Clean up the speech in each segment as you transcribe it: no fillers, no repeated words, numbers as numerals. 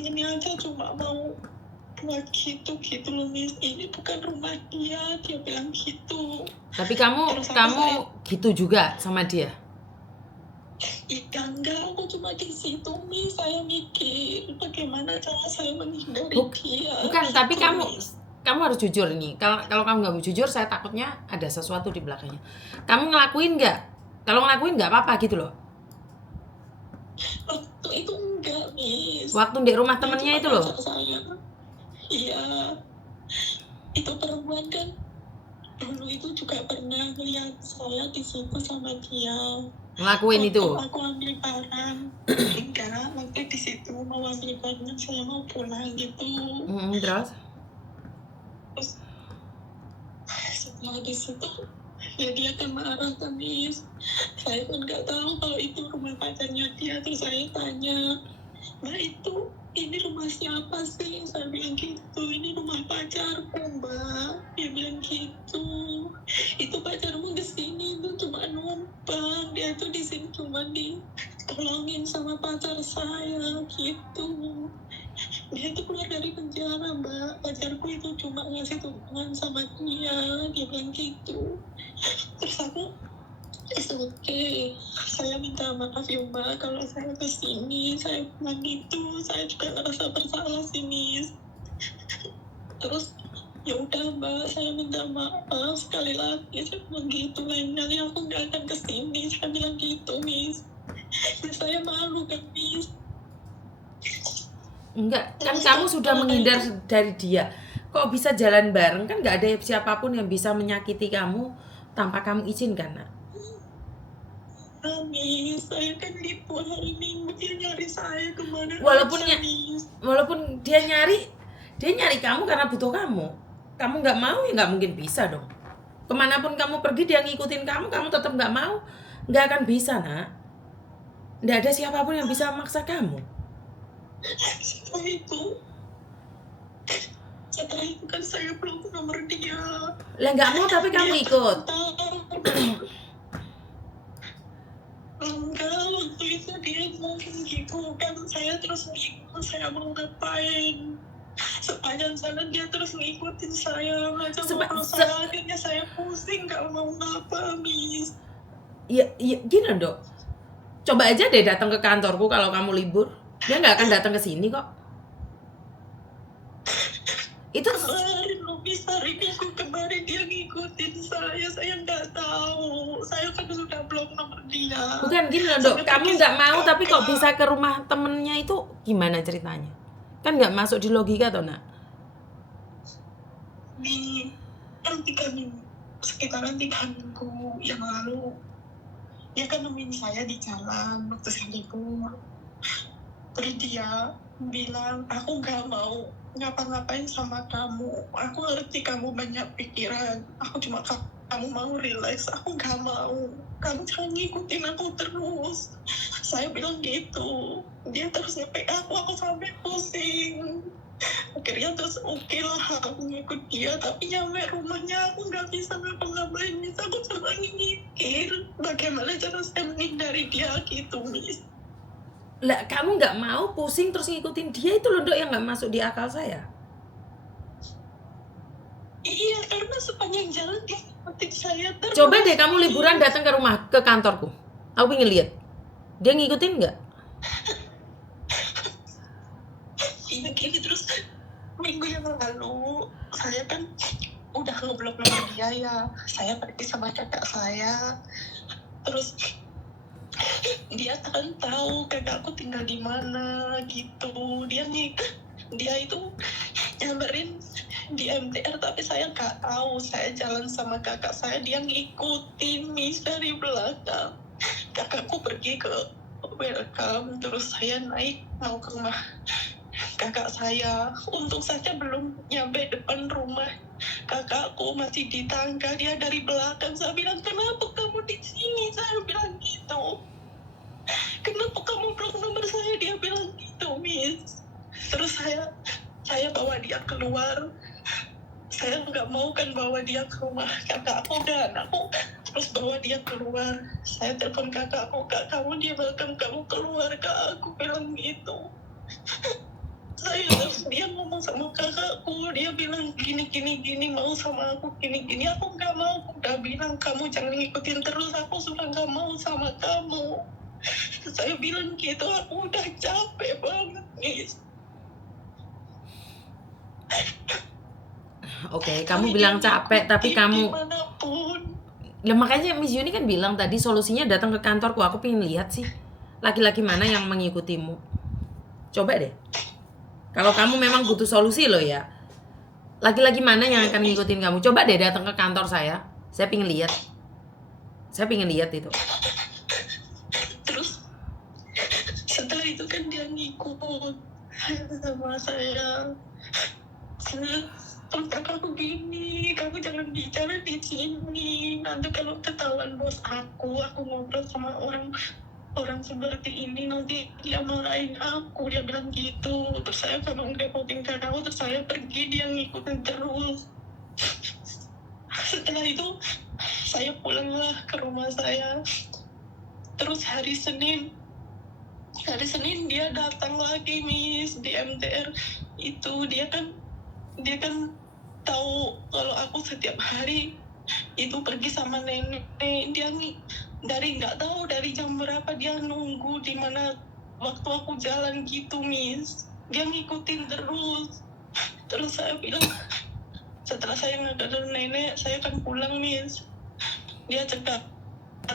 kesini aja cuma mau buat gitu loh Miss, ini bukan rumah dia bilang gitu. Tapi kamu gitu juga sama dia? Iya enggak, aku cuma di situ Miss, saya mikir bagaimana cara saya menghindari dia. Bukan, tapi kamu harus jujur ini. Kalau kamu nggak mau jujur, saya takutnya ada sesuatu di belakangnya. Kamu ngelakuin nggak? Kalau ngelakuin nggak apa-apa gitu loh. Waktu itu enggak Miss. Waktu di rumah temennya itu loh. Iya, itu perempuan kan dulu itu juga pernah lihat saya di situ sama dia. Ngelakuin itu? Aku ambil barang. Enggak, waktu di situ mau ambil barang, saya mau pulang gitu. Terus setelah di situ ya dia kan marah kan Miss. Saya pun nggak tahu kalau itu rumah pacarnya dia. Terus saya tanya, Mbak itu ini rumah siapa sih? Saya bilang gitu, ini rumah pacarku Mbak. Dia bilang gitu, itu pacarmu kesini itu cuma numpang, dia tuh di sini cuma ditolongin sama pacar saya gitu. Dia itu keluar dari penjara Mbak, pacarku itu cuma ngasih tumpangan sama dia bilang gitu. Terus aku oke, saya minta maaf ya Mbak kalau saya kesini, saya bilang gitu, saya juga ngerasa bersalah sih Miss. Terus ya udah Mbak, saya minta maaf sekali lagi, saya bilang gitu, lain kali aku nggak akan kesini, saya bilang gitu Miss. Ya, saya malu kan Miss. Enggak, kan kamu sudah menghindar dari dia. Kok bisa jalan bareng? Kan nggak ada siapapun yang bisa menyakiti kamu tanpa kamu izinkan, nak. Miss, saya kan libur hari Minggu, dia nyari saya kemana walaupun dia nyari kamu karena butuh kamu. Kamu nggak mau ya nggak mungkin bisa dong. Kemanapun kamu pergi dia ngikutin kamu tetap nggak mau, nggak akan bisa, nak. Nggak ada siapapun yang bisa memaksa kamu. Setelah itu kan saya belum nomor dia. Lah nggak mau tapi kamu ikut. Enggak, waktu itu dia mungkin gitu kan, saya terus bingung saya mau ngapain. Sepanjang jalan dia terus ngikutin saya, ngajak ngobrol saya, akhirnya saya pusing gak mau ngapa Miss. Iya gini dok, coba aja deh datang ke kantorku kalau kamu libur. Dia nggak akan datang ke sini kok. Itu hari Minggu kemarin dia ngikutin saya nggak tahu, saya kan sudah blok nomor dia. Bukan gini loh dok, kamu nggak mau tapi kok bisa ke rumah temennya itu gimana ceritanya? Kan nggak masuk di logika toh nak? Sekitaran 3 minggu yang lalu dia kan nemuin saya di jalan waktu saya libur. Terus dia bilang, aku gak mau ngapa-ngapain sama kamu, aku ngerti kamu banyak pikiran, aku cuma kamu mau relax, aku gak mau, kamu jangan ngikutin aku terus. Saya bilang gitu. Dia terus nge-PA aku sampai pusing. Akhirnya terus oke lah aku ngikut dia, tapi nyampe rumahnya aku gak bisa ngapa-ngapain Miss. Aku cuma mikir bagaimana cara saya menghindari dia gitu Miss. Lah kamu nggak mau pusing terus ngikutin dia, itu loh dok yang nggak masuk di akal saya. Iya, karena sepanjang jalan dia ngikutin saya terus. Coba deh kamu liburan datang ke kantorku, aku pengen lihat dia ngikutin nggak. Iya gini, terus minggu yang lalu saya kan udah ngeblok nomor dia ya, saya pergi sama kakak saya, terus dia kan tahu kakakku tinggal di mana gitu. Dia itu nyamperin di MTR tapi saya nggak tahu. Saya jalan sama kakak saya, dia ngikutin Miss dari belakang. Kakakku pergi ke welcome, terus saya naik mau ke rumah kakak saya. Untung saja belum nyampe depan rumah kakakku, masih di tangga, dia dari belakang. Saya bilang, kenapa kamu di sini? Saya bilang gitu. Kenapa kamu blok nomor saya? Dia bilang gitu Miss. Terus saya bawa dia keluar. Saya nggak mau kan bawa dia ke rumah kakakku dan anakku, terus bawa dia keluar. Saya telepon kakakku, kak kamu di belakang, kamu keluar kak, aku bilang gitu. Terus dia ngomong sama kakakku, dia bilang gini, mau sama aku gini. Aku nggak mau, aku udah bilang kamu jangan ngikutin terus, aku sudah nggak mau sama kamu. Saya bilang gitu, aku udah capek banget, Miss. Oke, kamu bilang capek, tapi kamu... Dimanapun. Lah makanya Miss Yuni kan bilang tadi solusinya datang ke kantorku. Aku pengen lihat sih laki-laki mana yang mengikutimu. Coba deh. Kalau kamu memang butuh solusi loh ya. Laki-laki mana yang akan ngikutin kamu? Coba deh datang ke kantor saya. Saya pengen lihat. Saya pengen lihat itu. Terus setelah itu kan dia ngikut sama saya. Terus kakakku gini, kamu jangan bicara di sini. Nanti kalau ketahuan bos aku ngobrol sama orang seperti ini, nanti dia marahin aku. Dia bilang gitu. Terus saya kalau ngerepotin kakakku, terus saya pergi, dia ngikutin terus. Setelah itu saya pulanglah ke rumah saya. Terus hari Senin dia datang lagi, Miss, di MTR itu. Dia kan tahu kalau aku setiap hari itu pergi sama nenek. Dia nggak tahu dari jam berapa dia nunggu di mana waktu aku jalan gitu, Miss. Dia ngikutin terus. Terus saya bilang, setelah saya ngadar nenek, saya kan pulang, Miss. Dia cakap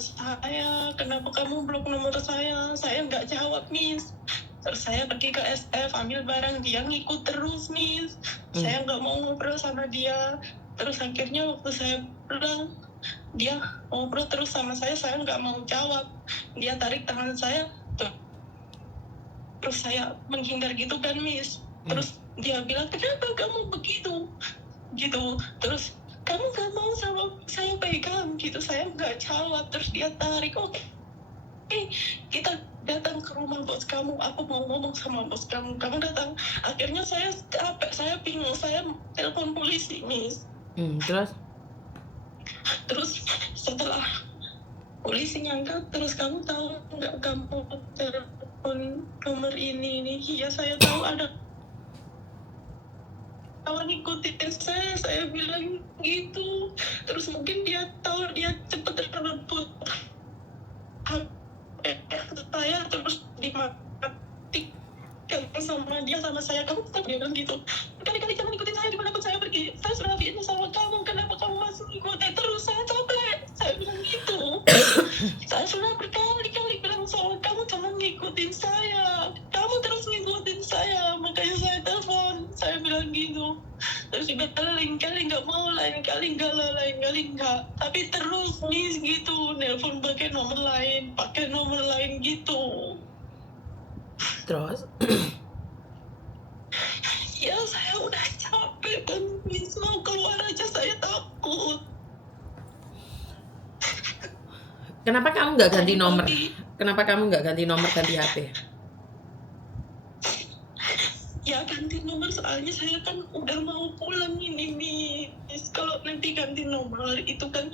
saya, kenapa kamu blok nomor saya? Saya nggak jawab, Miss. Terus saya pergi ke SF ambil barang, dia ngikut terus, Miss. Saya nggak mau ngobrol sama dia. Terus akhirnya waktu saya pulang, dia ngobrol terus sama saya nggak mau jawab. Dia tarik tangan saya, terus saya menghindar gitu kan, Miss. Terus dia bilang, kenapa kamu begitu? Gitu. Terus kamu nggak mau sama saya pegang gitu. Saya nggak jawab. Terus dia tarik, oke, kita datang ke rumah bos kamu, aku mau ngomong sama bos kamu datang. Akhirnya saya capek, saya bingung, saya telepon polisi, Miss. Terus setelah polisi ngangkat, terus kamu tahu nggak kamu telepon nomor ini nih? Iya, saya tahu ada kawan ngikutin saya bilang gitu. Terus mungkin dia tahu dia cepet rebut saya, terus dimati sama dia sama saya. Kamu tetap bilang gitu, kali-kali jangan ikutin saya dimanapun saya pergi. Saya sudah bilang sama kamu, kenapa kamu masih ikutin terus? Saya capek, saya bilang gitu. Saya sudah berkali-kali bilang sama kamu, jangan ngikutin saya, kamu terus ngikutin saya. Makanya saya telepon, saya bilang gitu. Terus juga lain kali nggak mau, lain kali nggak, tapi terus, Miss, gitu, nelpon pakai nomor lain gitu. Terus Ya saya udah capek kan, Miss, mau keluar aja saya takut. kenapa kamu nggak ganti nomor? Kenapa kamu nggak ganti nomor, ganti HP? Ya ganti nomor, soalnya saya kan udah mau pulang ini, Miss. Kalau nanti ganti nomor itu kan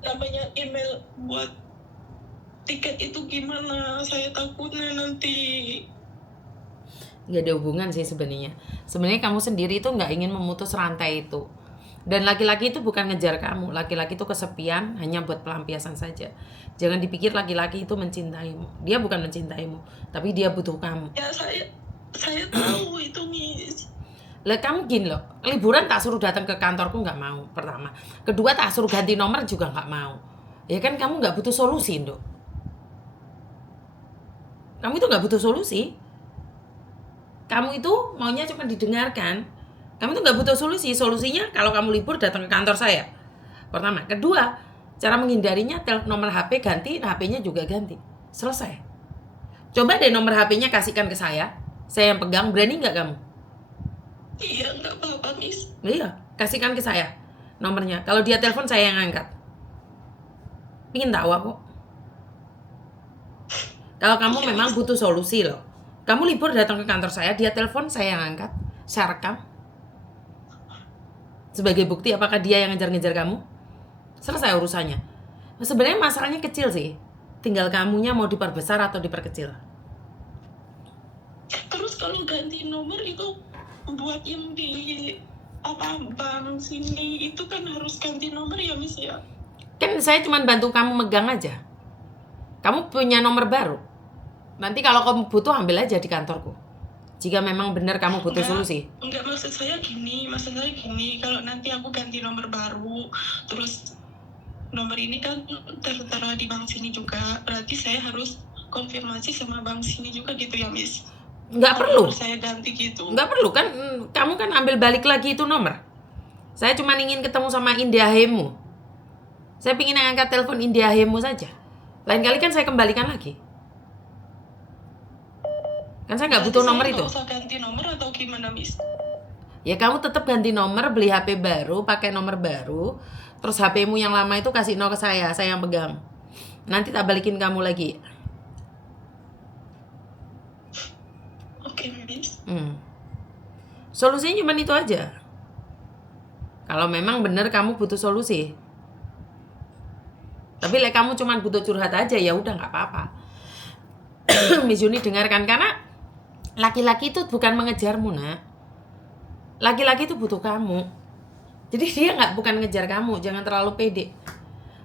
namanya email buat tiket itu gimana, saya takutnya nanti. Nggak ada hubungan sih sebenarnya. Sebenarnya kamu sendiri itu nggak ingin memutus rantai itu. Dan laki-laki itu bukan ngejar kamu. Laki-laki itu kesepian hanya buat pelampiasan saja. Jangan dipikir laki-laki itu mencintaimu. Dia bukan mencintaimu, tapi dia butuh kamu. Ya saya tahu itu, Miss. Lah kamu gini loh, liburan tak suruh datang ke kantorku nggak mau, pertama. Kedua, tak suruh ganti nomor juga nggak mau. Ya kan kamu nggak butuh solusi, Nduk. Kamu itu nggak butuh solusi. Kamu itu maunya cuma didengarkan. Kamu itu nggak butuh solusi. Solusinya kalau kamu libur datang ke kantor saya. Pertama. Kedua, cara menghindarinya nomor HP ganti, HP-nya juga ganti. Selesai. Coba deh nomor HP-nya kasihkan ke saya. Saya yang pegang, berani nggak kamu? Iya, nggak apa-apa, Miss. Iya, kasihkan ke saya nomornya. Kalau dia telepon, saya yang angkat. Pingin tahu aku. Kalau kamu memang butuh solusi loh. Kamu libur datang ke kantor saya, dia telepon, saya yang angkat. Saya rekam. Sebagai bukti apakah dia yang ngejar-ngejar kamu. Selesai urusannya. Sebenarnya masalahnya kecil sih. Tinggal kamunya mau diperbesar atau diperkecil. Terus kalau ganti nomor itu buat yang di bank sini itu kan harus ganti nomor ya Miss ya? Kan saya cuma bantu kamu megang aja. Kamu punya nomor baru. Nanti kalau kamu butuh ambil aja di kantorku. Jika memang benar kamu butuh solusi. Enggak, maksud saya gini, kalau nanti aku ganti nomor baru, terus nomor ini kan tertera di bank sini juga, berarti saya harus konfirmasi sama bank sini juga gitu ya Miss? Nggak perlu. Saya ganti gitu. Nggak perlu kan, kamu kan ambil balik lagi itu nomor. Saya cuma ingin ketemu sama India Hemu. Saya ingin angkat telepon India Hemu saja. Lain kali kan saya kembalikan lagi. Kan saya nggak butuh nomor itu. Saya usah ganti nomor atau gimana Miss? Ya kamu tetap ganti nomor, beli HP baru, pakai nomor baru. Terus HP-mu yang lama itu kasih ke saya yang pegang. Nanti tak balikin kamu lagi. Oke Miss. Solusinya cuma itu aja. Kalau memang benar kamu butuh solusi. Tapi kamu cuma butuh curhat aja, ya udah nggak apa-apa. Miss Yuni dengarkan, karena laki-laki itu bukan mengejarmu, nak. Laki-laki itu butuh kamu. Jadi dia bukan ngejar kamu, jangan terlalu pede.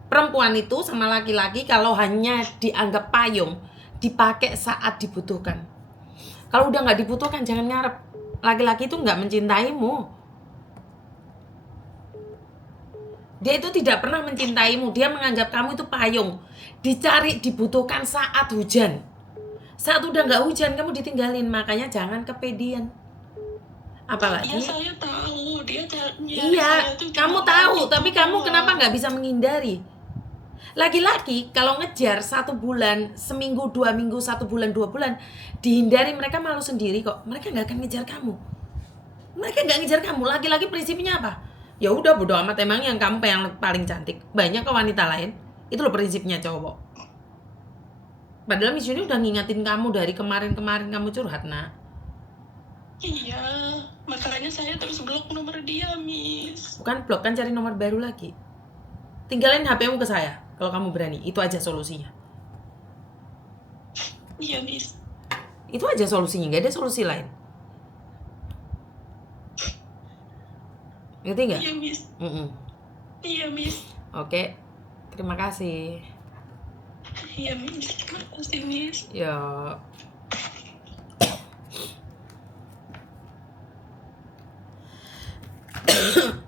Perempuan itu sama laki-laki kalau hanya dianggap payung, dipakai saat dibutuhkan. Kalau udah nggak dibutuhkan, jangan ngarep. Laki-laki itu nggak mencintaimu. Dia itu tidak pernah mencintaimu. Dia menganggap kamu itu payung, dicari, dibutuhkan saat hujan. Saat udah nggak hujan, kamu ditinggalin. Makanya jangan kepedean. Apalagi? Ya saya tahu dia iya, kamu tahu, tapi kamu kenapa nggak bisa menghindari? Laki-laki kalau ngejar 1 bulan, seminggu, 2 minggu, 1 bulan, 2 bulan, dihindari, mereka malu sendiri kok. Mereka nggak akan ngejar kamu. Mereka nggak ngejar kamu. Laki-laki prinsipnya apa? Ya udah bodo amat, emang yang kamu yang paling cantik. Banyak ke wanita lain. Itu loh prinsipnya cowok. Padahal Miss Yuni udah ngingetin kamu dari kemarin-kemarin kamu curhat, nak. Iya, makanya saya terus blok nomor dia, Miss. Bukan blok, kan cari nomor baru lagi. Tinggalin HP-mu ke saya kalau kamu berani. Itu aja solusinya. Iya, Miss. Itu aja solusinya, gak ada solusi lain. Ngerti nggak? Iya, Miss. Iya, Miss. Oke, terima kasih. Iya, Miss. Terima kasih, Miss. Ya.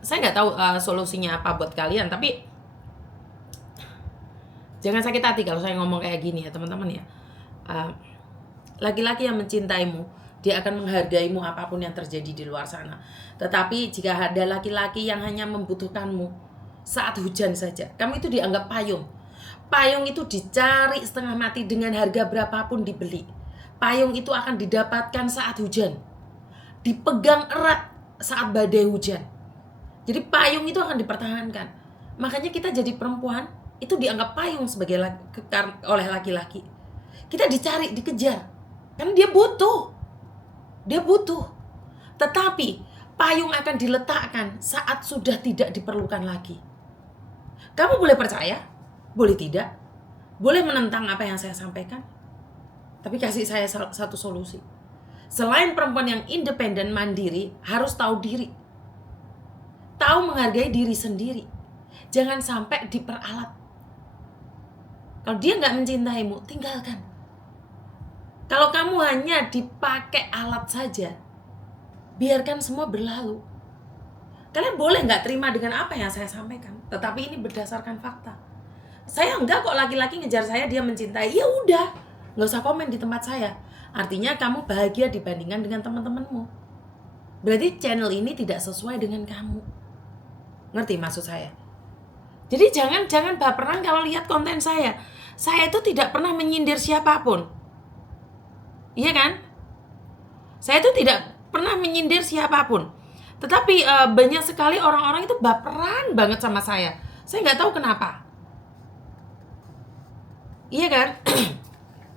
Saya nggak tahu solusinya apa buat kalian, tapi jangan sakit hati kalau saya ngomong kayak gini ya teman-teman ya. Laki-laki yang mencintaimu, dia akan menghargaimu apapun yang terjadi di luar sana. Tetapi jika ada laki-laki yang hanya membutuhkanmu saat hujan saja, kamu itu dianggap payung. Payung itu dicari setengah mati, dengan harga berapapun dibeli. Payung itu akan didapatkan saat hujan, dipegang erat saat badai hujan. Jadi payung itu akan dipertahankan. Makanya kita jadi perempuan itu dianggap payung sebagai oleh laki-laki. Kita dicari, dikejar, karena dia butuh. Dia butuh. Tetapi payung akan diletakkan saat sudah tidak diperlukan lagi. Kamu boleh percaya, boleh tidak, boleh menentang apa yang saya sampaikan. Tapi kasih saya satu solusi. Selain perempuan yang independen, mandiri, harus tahu diri. Tahu menghargai diri sendiri. Jangan sampai diperalat. Kalau dia nggak mencintaimu, tinggalkan. Kalau kamu hanya dipakai alat saja, biarkan semua berlalu. Kalian boleh nggak terima dengan apa yang saya sampaikan, tetapi ini berdasarkan fakta. Saya enggak kok, laki-laki ngejar saya, dia mencintai. Ya udah, nggak usah komen di tempat saya. Artinya kamu bahagia dibandingkan dengan teman-temanmu. Berarti channel ini tidak sesuai dengan kamu. Ngerti maksud saya? Jadi jangan baperan kalau lihat konten saya. Saya itu tidak pernah menyindir siapapun. Iya kan? Saya itu tidak pernah menyindir siapapun. Tetapi banyak sekali orang-orang itu baperan banget sama saya. Saya nggak tahu kenapa. Iya kan?